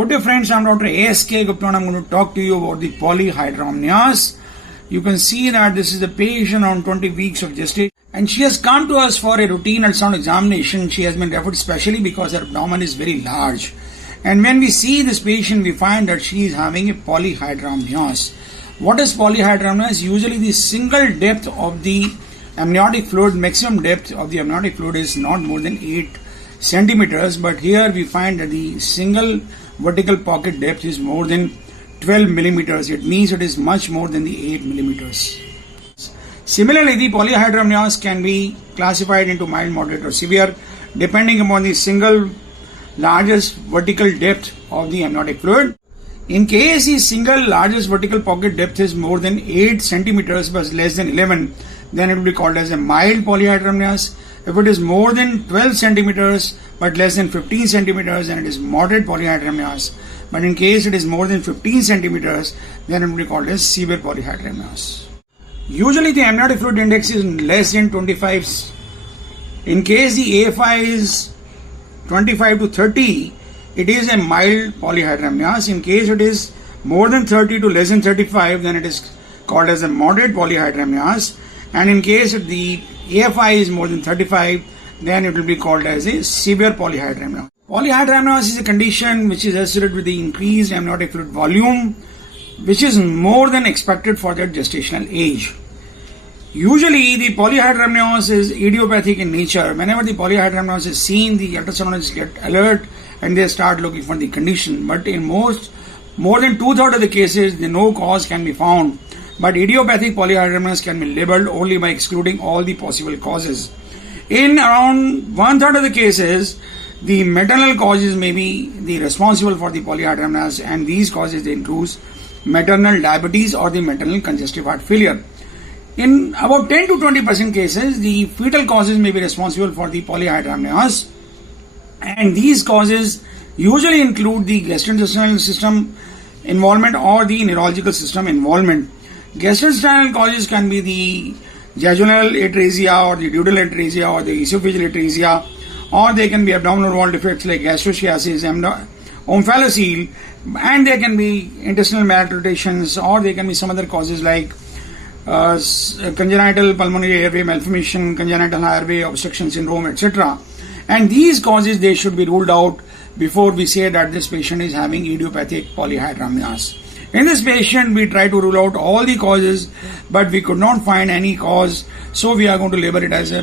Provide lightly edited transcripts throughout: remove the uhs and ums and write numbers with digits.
Good day friends, I'm Dr. ASK Gupta and I'm going to talk to you about the Polyhydramnios. You can see that this is the patient on 20 weeks of gestation and she has come to us for a routine ultrasound examination. She has been referred specially because her abdomen is very large. And when we see this patient, we find that she is having a Polyhydramnios. What is Polyhydramnios? Usually the single depth of the amniotic fluid, maximum depth of the amniotic fluid is not more than 8 centimeters, but here we find that the single vertical pocket depth is more than 12 millimeters. It means it is much more than the 8 millimeters. Similarly, the Polyhydramnios can be classified into mild, moderate or severe depending upon the single largest vertical depth of the amniotic fluid. In case the single largest vertical pocket depth is more than 8 centimeters but less than 11, then it will be called as a mild Polyhydramnios. If it is more than 12 centimeters but less than 15 centimeters, then it is moderate Polyhydramnios. But in case it is more than 15 centimeters, then it will be called as severe Polyhydramnios. Usually the amniotic fluid index is less than 25. In case the AFI is 25 to 30, it is a mild Polyhydramnios. In case it is more than 30 to less than 35, then it is called as a moderate Polyhydramnios. And in case the AFI is more than 35, then it will be called as a severe Polyhydramnios. Polyhydramnios is a condition which is associated with the increased amniotic fluid volume, which is more than expected for that gestational age. Usually the Polyhydramnios is idiopathic in nature. Whenever the Polyhydramnios is seen, the ultrasoundists get alert and they start looking for the condition. But in more than 2/3 of the cases, no cause can be found. But idiopathic Polyhydramnios can be labeled only by excluding all the possible causes. In around 1/3 of the cases, the maternal causes may be the responsible for the Polyhydramnios, and these causes include maternal diabetes or the maternal congestive heart failure. In about 10 to 20% cases, the fetal causes may be responsible for the Polyhydramnios, and these causes usually include the gastrointestinal system involvement or the neurological system involvement. Gastrointestinal causes can be the jejunal atresia or the duodenal atresia or the esophageal atresia, or they can be abdominal wall defects like gastroschiasis, omphalocele, and there can be intestinal malrotations, or there can be some other causes like congenital pulmonary airway malformation, congenital airway obstruction syndrome, etc. And these causes, they should be ruled out before we say that this patient is having idiopathic Polyhydramnios. In this patient, we try to rule out all the causes, but we could not find any cause, so we are going to label it as a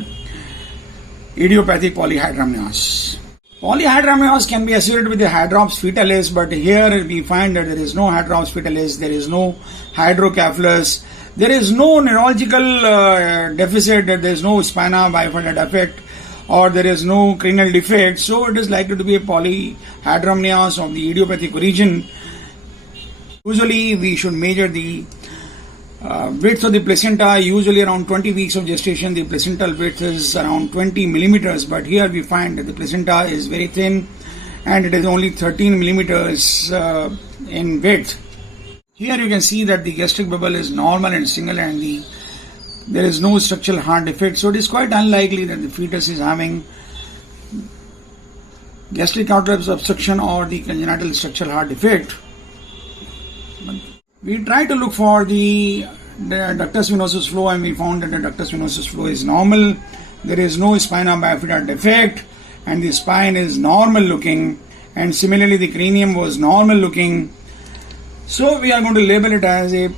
idiopathic Polyhydramnios. Polyhydramnios can be associated with the hydrops fetalis, but here we find that there is no hydrops fetalis, there is no hydrocephalus, there is no neurological deficit, that there is no spina bifida defect, or there is no cranial defect, so it is likely to be a Polyhydramnios of the idiopathic origin. Usually we should measure the width of the placenta. Usually around 20 weeks of gestation, the placental width is around 20 millimeters, but here we find that the placenta is very thin and it is only 13 millimeters in width. Here you can see that the gastric bubble is normal and single, and there is no structural heart defect, so it is quite unlikely that the fetus is having gastric outlet obstruction or the congenital structural heart defect. We try to look for the ductus venosus flow, and we found that the ductus venosus flow is normal. There is no spina bifida defect, and the spine is normal looking, and similarly the cranium was normal looking. So we are going to label it as a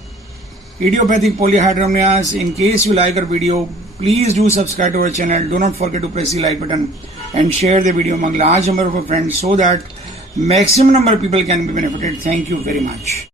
idiopathic Polyhydramnios. In case you like our video, please do subscribe to our channel. Do not forget to press the like button and share the video among large number of our friends so that maximum number of people can be benefited. Thank you very much.